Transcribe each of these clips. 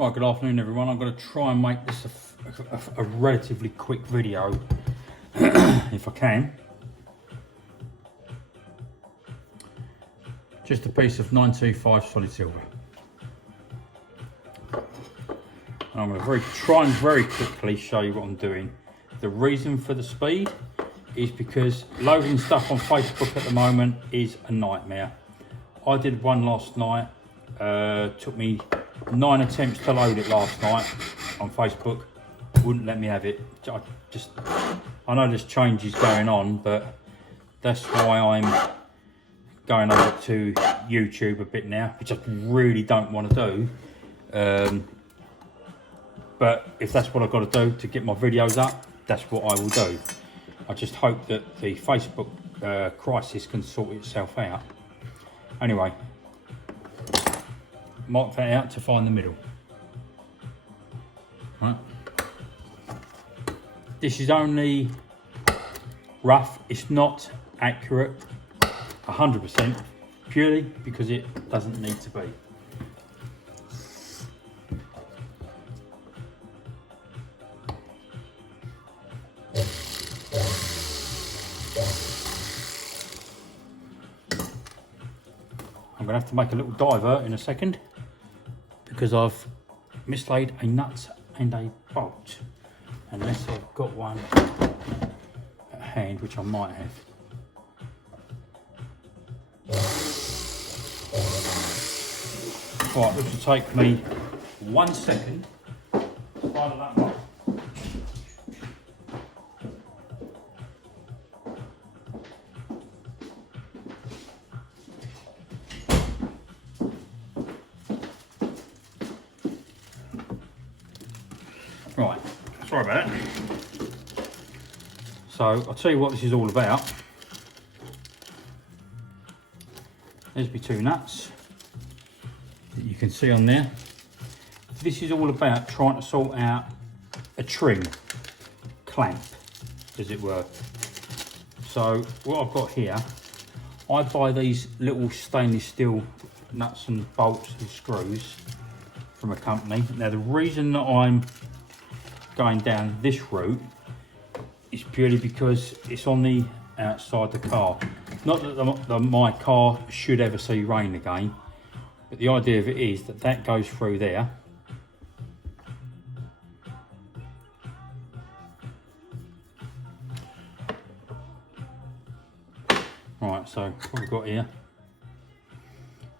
Right, good afternoon everyone. I'm going to try and make this a relatively quick video if I can. Just a piece of 925 solid silver. And I'm going to try and very quickly show you what I'm doing. The reason for the speed is because loading stuff on Facebook at the moment is a nightmare. I did one last night. Took me 9 attempts to load it last night on Facebook. Wouldn't let me have it. I know there's changes going on, but that's why I'm going over to YouTube a bit now, which I really don't want to do. But if that's what I've got to do to get my videos up, that's what I will do. I just hope that the Facebook crisis can sort itself out. Anyway, mark that out to find the middle. Right. This is only rough, it's not accurate 100%, purely because it doesn't need to be. I'm going to have to make a little divert in a second because I've mislaid a nut and a bolt, unless I've got one at hand, which I might have. Right, this will take me 1 second to find that bolt. Right, sorry about that. So I'll tell you what this is all about. There's my two nuts that you can see on there. This is all about trying to sort out a trim clamp, as it were. So what I've got here, I buy these little stainless steel nuts and bolts and screws from a company. Now the reason that I'm going down this route is purely because it's on the outside the car. Not that my car should ever see rain again, but the idea of it is that that goes through there. Right, so what we've got here,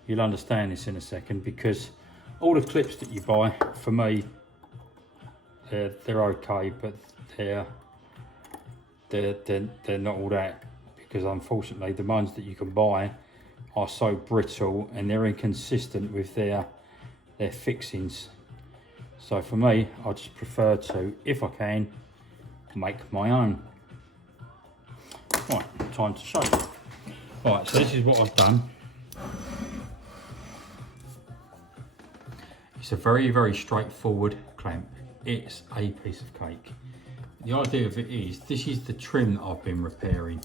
you'll understand this in a second, because all the clips that you buy, for me, they're okay, but they're not all that, because unfortunately the ones that you can buy are so brittle and they're inconsistent with their fixings. So for me, I just prefer to, if I can, make my own. Right, time to show you. Right, so this is what I've done. It's a very, very straightforward clamp. It's a piece of cake. The idea of it is, this is the trim that I've been repairing.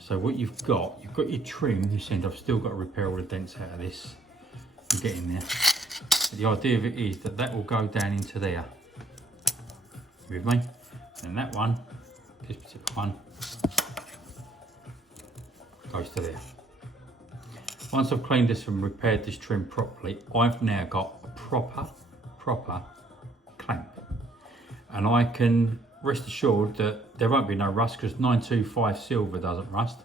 So what you've got your trim, this end, I've still got to repair all the dents out of this and get in there. But the idea of it is that that will go down into there. You with me? And that one, this particular one, goes to there. Once I've cleaned this and repaired this trim properly, I've now got a proper clamp. And I can rest assured that there won't be no rust, because 925 silver doesn't rust,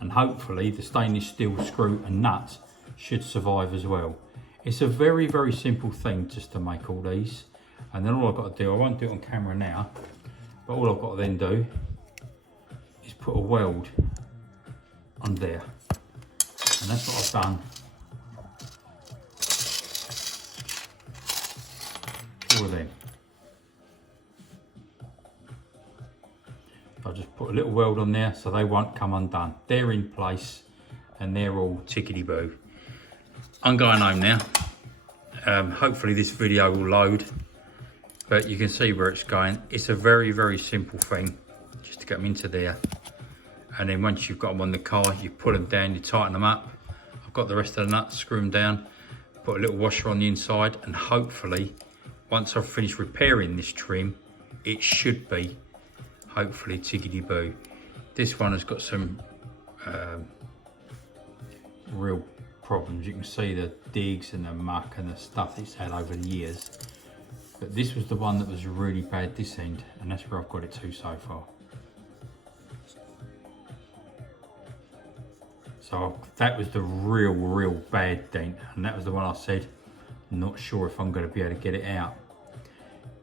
and hopefully the stainless steel screw and nuts should survive as well. It's a very, very simple thing just to make all these, and then all I've got to do, I won't do it on camera now, but all I've got to then do is put a weld on there, and that's what I've done. All of them. I'll just put a little weld on there so they won't come undone. They're in place and they're all tickety-boo. I'm going home now. Hopefully this video will load, but you can see where it's going. It's a very, very simple thing, just to get them into there. And then once you've got them on the car, you put them down, you tighten them up. I've got the rest of the nuts, screw them down. put a little washer on the inside, and hopefully once I've finished repairing this trim, it should be hopefully tiggity boo. This one has got some real problems. You can see the digs and the muck and the stuff it's had over the years. But this was the one that was really bad this end, and that's where I've got it to so far. So that was the real bad dent, and that was the one I said, not sure if I'm going to be able to get it out.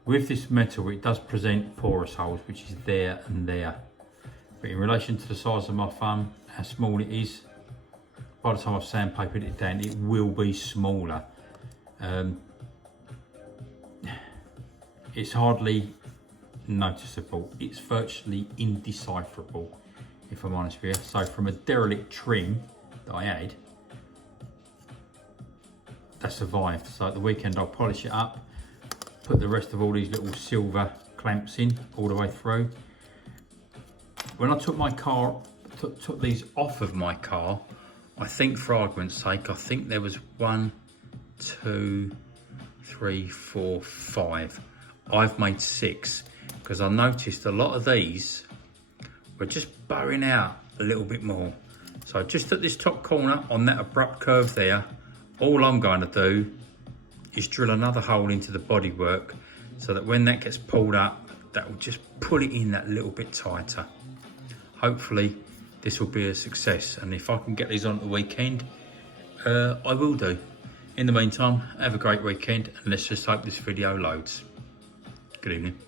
With this metal, it does present porous holes, which is there and there. But in relation to the size of my thumb, how small it is, by the time I've sandpapered it down, it will be smaller. It's hardly noticeable. It's virtually indecipherable, if I'm honest with you. So from a derelict trim that I had, that survived. So at the weekend I'll polish it up, put the rest of all these little silver clamps in all the way through. When I took my car, took these off of my car, I think for argument's sake, I think there was 1, 2, 3, 4, 5. I've made 6 because I noticed a lot of these were just bowing out a little bit more. So just at this top corner on that abrupt curve there, all I'm going to do is drill another hole into the bodywork so that when that gets pulled up, that will just pull it in that little bit tighter. Hopefully this will be a success, and if I can get these on at the weekend, I will do. In the meantime, have a great weekend, and let's just hope this video loads. Good evening.